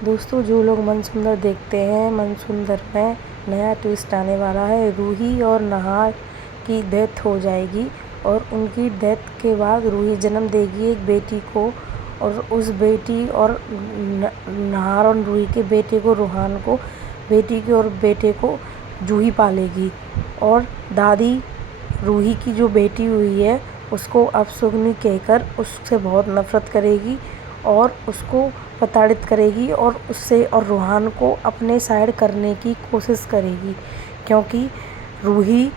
दोस्तों, जो लोग मनसुंदर देखते हैं, मनसुंदर में नया ट्विस्ट आने वाला है। रूही और नहार की डेथ हो जाएगी और उनकी डेथ के बाद रूही जन्म देगी एक बेटी को, और उस बेटी और नहार और रूही के बेटे को, रूहान को, बेटी के और बेटे को जूही पालेगी। और दादी रूही की जो बेटी हुई है उसको अपशगुनी कहकर उससे बहुत नफ़रत करेगी और उसको प्रताड़ित करेगी और उससे और रूहान को अपने साइड करने की कोशिश करेगी, क्योंकि रूही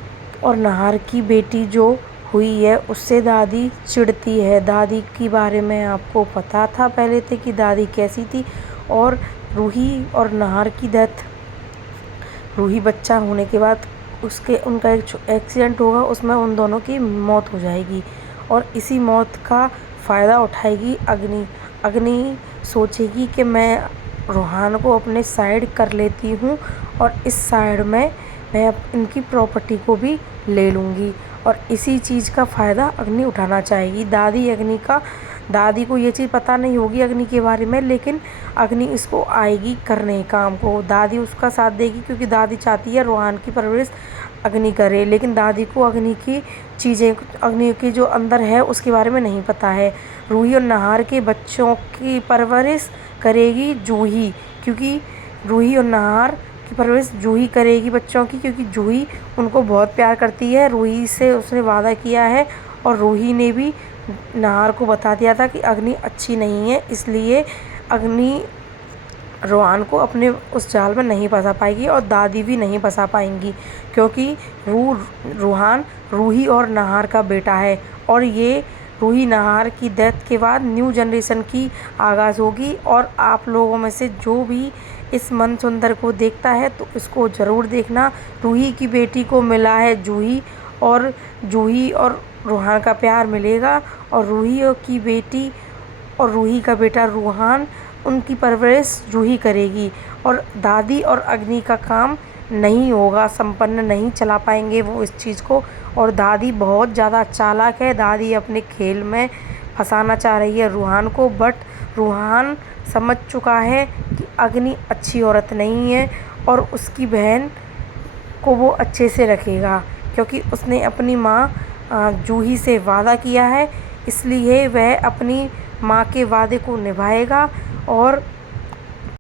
और नहार की बेटी जो हुई है उससे दादी चिढ़ती है। दादी के बारे में आपको पता था पहले से कि दादी कैसी थी। और रूही और नहार की डेथ, रूही बच्चा होने के बाद उनका एक एक्सीडेंट होगा, उसमें उन दोनों की मौत हो जाएगी और इसी मौत का फ़ायदा उठाएगी अग्नि। अग्नि सोचेगी कि मैं रूहान को अपने साइड कर लेती हूँ और इस साइड में मैं इनकी प्रॉपर्टी को भी ले लूँगी, और इसी चीज़ का फ़ायदा अग्नि उठाना चाहेगी। दादी को ये चीज़ पता नहीं होगी अग्नि के बारे में, लेकिन अग्नि इसको आएगी करने काम को। दादी उसका साथ देगी क्योंकि दादी चाहती है रूहान की परवरिश अग्नि करे, लेकिन दादी को अग्नि की चीज़ें, अग्नि के जो अंदर है उसके बारे में नहीं पता है। रूही और नहार के बच्चों की परवरिश करेगी जूही, क्योंकि रूही और नहार की परवरिश जूही करेगी बच्चों की, क्योंकि जूही उनको बहुत प्यार करती है। रूही से उसने वादा किया है और रूही ने भी नहार को बता दिया था कि अग्नि अच्छी नहीं है, इसलिए अग्नि रूहान को अपने उस जाल में नहीं फंसा पाएगी और दादी भी नहीं फंसा पाएंगी, क्योंकि रूहान रूही और नहार का बेटा है। और ये रूही नहार की डेथ के बाद न्यू जनरेशन की आगाज़ होगी। और आप लोगों में से जो भी इस मनसुंदर को देखता है तो इसको ज़रूर देखना। रूही की बेटी को मिला है जूही और रूहान का प्यार मिलेगा, और रूही की बेटी और रूही का बेटा रूहान, उनकी परवरिश जूही करेगी और दादी और अग्नि का काम नहीं होगा, संपन्न नहीं चला पाएंगे वो इस चीज़ को। और दादी बहुत ज़्यादा चालाक है, दादी अपने खेल में फंसाना चाह रही है रूहान को, बट रूहान समझ चुका है कि अग्नि अच्छी औरत नहीं है और उसकी बहन को वो अच्छे से रखेगा, क्योंकि उसने अपनी माँ जूही से वादा किया है, इसलिए वह अपनी माँ के वादे को निभाएगा और